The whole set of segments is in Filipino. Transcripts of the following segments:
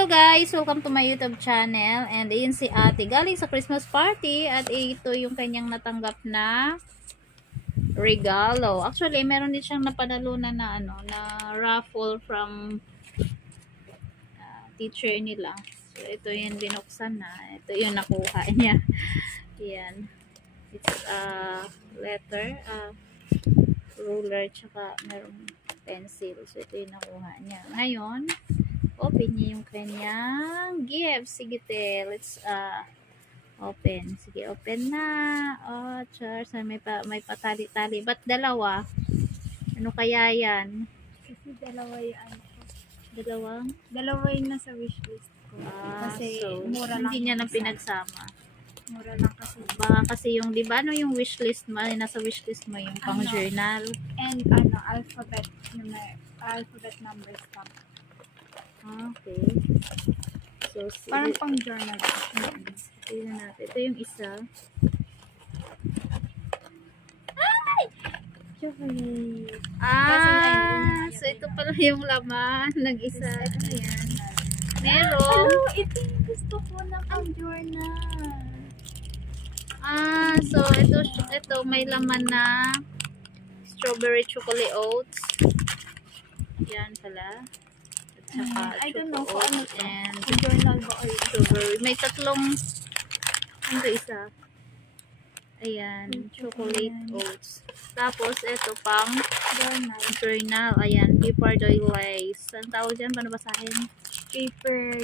Hello guys! Welcome to my YouTube channel. And ayun si ate galing sa Christmas party. At ito yung kanyang natanggap na regalo. Actually, meron din siyang napanalunan na na raffle from teacher nila. So ito yung binuksan na. Ito yung nakuha niya. Yan. It's a letter, ruler, tsaka merong pencil. So ito yung nakuha niya. Ngayon, open niya yung kanyang gift. Sige te, let's open. Sige, open na. Oh, Charles, may patali-tali. Ba't dalawa? Ano kaya yan? Kasi dalawa yan. Dalawa yung nasa wishlist ko. Kasi so, mura lang. hindi niya nang pinagsama. Mura lang kasi. Baka kasi yung, di ba, yung wishlist mo, nasa wishlist mo yung pang journal. And alphabet number stamp. Okay. So, parang pang journal. tignan natin. Ito yung isa. Chocolate. So ito pala yung laman ng isa. Ayan. Meron. Ito yung gusto ko na pang journal. So ito may laman na strawberry chocolate oats. Yan pala. At saka I don't know kung ano to. and Journal ba or strawberry. May tatlong isa. Ayan, chocolate oats. Tapos ito pang journal. Ayan, paper doilies. Ang tawag dyan, paano basahin? paper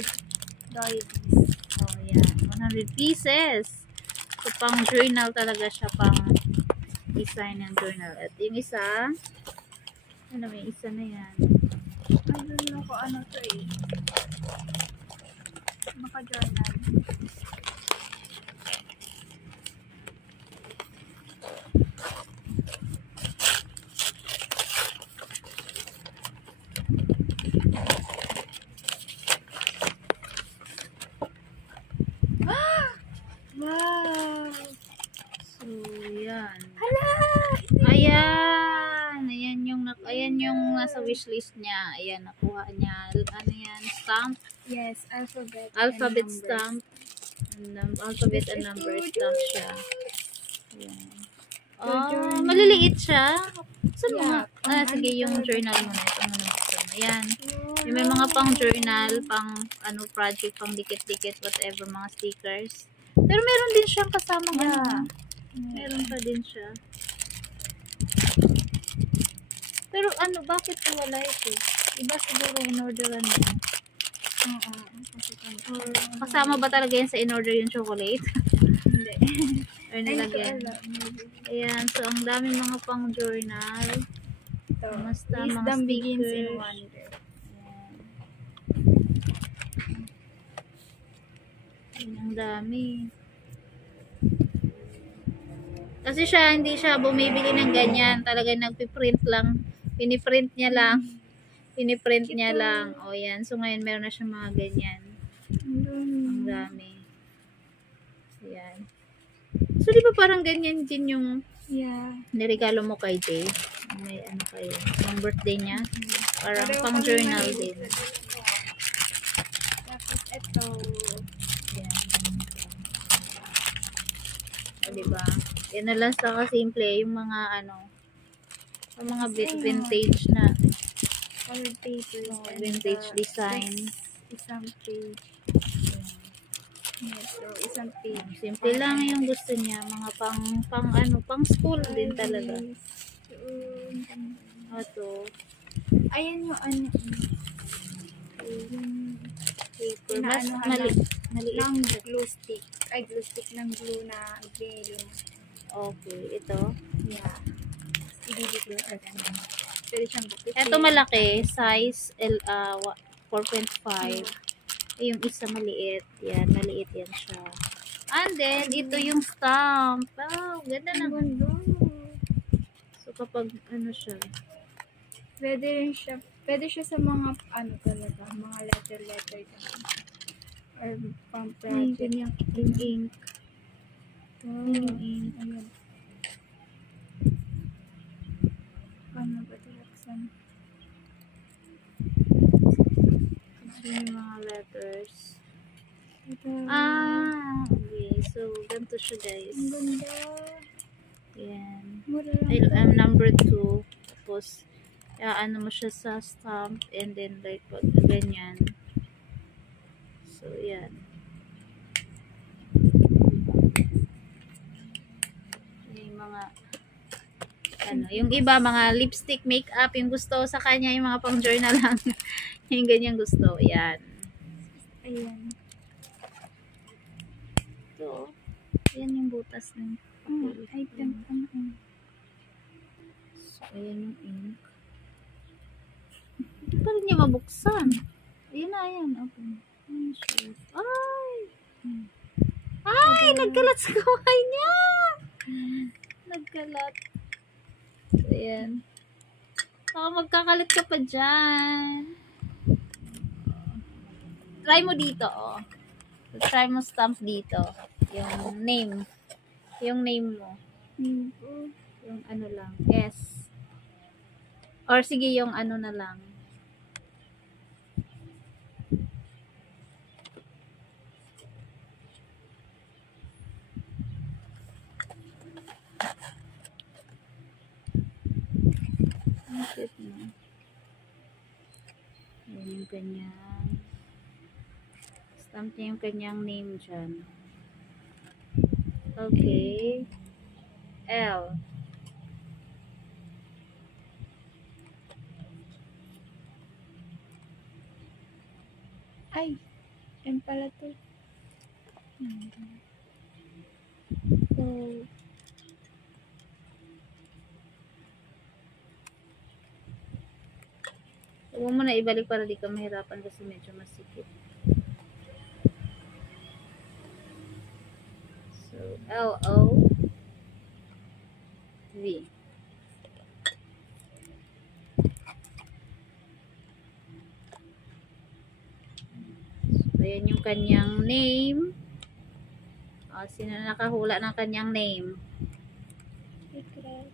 doilies. Oh, ayan. 100 pieces. So, pang journal talaga siya, pang design ng journal. At yung isa, may isa na yan. I don't know kung ano to eh. Baka journal. Wow! So, yan. Hala! Ayan yung nasa wishlist niya. Ayan, nakuha niya. Ano yan? Stamp? Yes, alphabet Stamp. Alphabet and number stamp siya. Ayan. Oh, maliliit siya. Saan mo nga? Sige, yung journal mo na. Ito mo na. Ayan. Yung may mga pang journal, pang project, pang dikit-dikit, whatever, mga stickers. Pero meron din siyang kasama meron pa din siya. Pero bakit wala ito? Iba siguro in-orderan mo. Kasama ba talaga yan sa in-order yung chocolate? Hindi. Or nilagyan? Ayan, so ang dami mga pang journal. Ito. Basta mga Wisdom begins in stickers. wonder. Ayan, ang dami. Kasi hindi siya bumibili ng ganyan. Talaga nagpiprint lang. Piniprint niya lang. O yan. So ngayon meron na siyang mga ganyan. Ang dami. Ayan. So di ba parang ganyan din yung niregalo mo kay Jay? May kayo. Yung birthday niya. Parang pang journal din. Tapos ito. Ayan. O diba? Yan na lang sa kasimple. Yung mga yung mga vintage na Colored papers. vintage design. Isang page. Ito, isang page. Simple lang yung gusto niya. Mga pang school din talaga. Ito. Ayan yung yung Paper. Mas maliit. ng glue stick. Ay, glue stick ng glue na binili mo. Okay. Ito. Yeah. I-glue or ganun. Pwede siyang bukit. Ito malaki. Size 4.5. Yung isa maliit. Yan. Maliit yan siya. And then, ito yung stamp. Wow. Ganda na. So, kapag siya. Pwede siya sa mga talaga, mga letter or pang project. Yung ink. Yung ink. Ayun. Paano ba ito buksan? Yung mga mga letters. Ito. Okay. So, ganito siya guys. Ang ganda. Yan. Mura lang. Number 2. Tapos, ano mo siya sa stamp and then like pag ganyan. So, yan. Yung mga yung iba, mga lipstick, makeup, yung gusto sa kanya, yung mga pang journal lang. Yung ganyan gusto. Yan. Ayan. So, yan yung butas ng papel. Ay, ganda. So, ayan yung ink. Hindi pa rin niya mabuksan. Ayan na, ayan. Open. Ayan siya. Ay! Ay! Nagkalat sa kamay niya! Nagkalat. So, ayan. Baka magkakalat ka pa dyan. Try mo dito, oh. So, try mo stamp dito. Yung name. Yung name mo. Yung ano lang. S. Or sige, yung ano na lang. Bakit no? Ayan yung kanyang stamp niya yung kanyang name dyan. Okay. L. Ay, yan pala to. So, Huwag mo na ibalik para di ka mahirapan kasi medyo masikip. So, L-O-V. So, ayan yung kanyang name. Sino nakahula ng kanyang name? secret.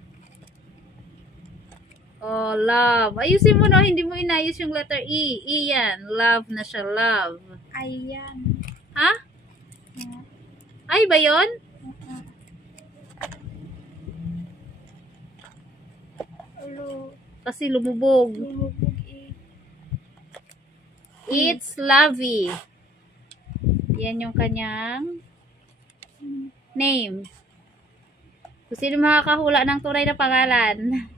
Oh, love. Ayusin mo no, hindi mo inayos yung letter E. E yan. Love na siya, love. Ayan. Ha? Ay ba yun? Ulo. Kasi lumubog. Lumubog eh. It's Lovey. Yan yung kanyang name. Kung sino makakahula ng tunay na pangalan.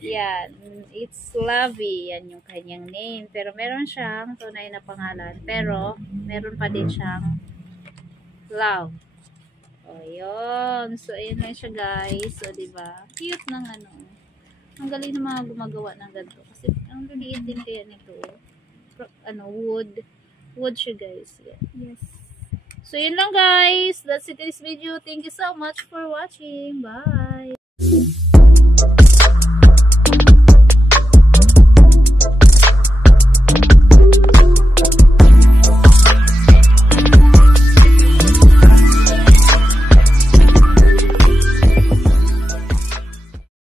Yan. It's Lovey. Yan yung kanyang name. Pero meron siyang tunay na pangalan. Pero, meron pa din siyang love. O, yun. So, ayun lang siya, guys. So, diba? Cute ng ano. Ang galing ng mga gumagawa ng ganito. Kasi, ang liliit din kaya nito. Wood. Wood siya, guys. Yan. Yes. So, yun lang, guys. That's it in this video. Thank you so much for watching. Bye!